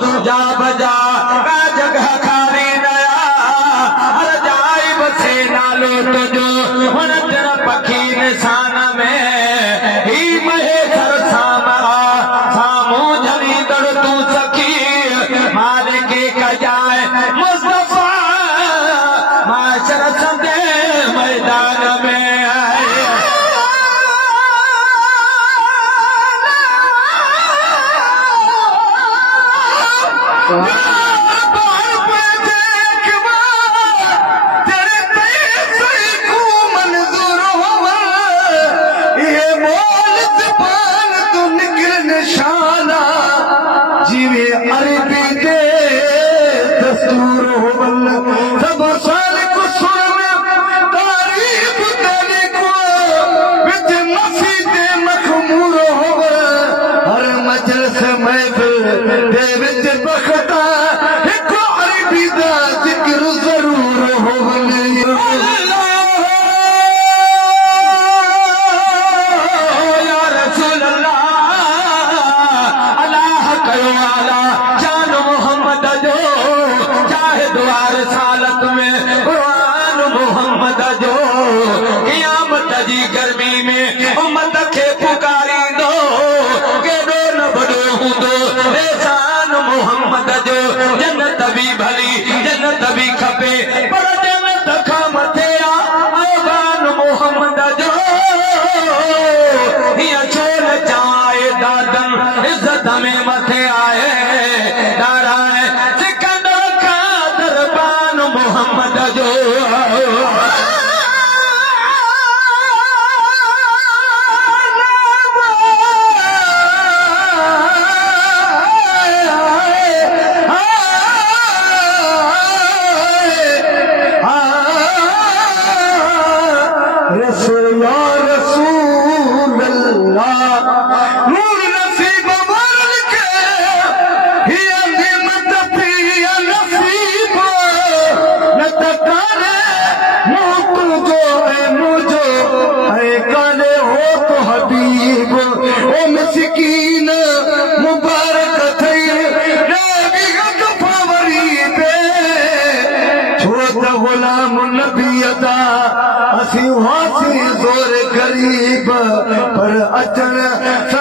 जा बजा का जगह खाली नया हर जाई बसे नालो तुझो हुन तेरा पखी निशान में ही महेश्वर सामरा सामू झली दड़ तू सखी मालिक कजाए मुस्तफा माशर संदे मैदान में गर्मी में उम्मत के पुकारी दो के दो न बड़ो हूंदो एहसान मोहम्मद जो जन्नत भी भली जन्नत भी खपे पर जन्नत खां मथे आवान मोहम्मद जो हिया छोल चाए दादन इज्जत में मथे आए दाराए सिकंदर का दरबान मोहम्मद जो जोर गरीब पर अचन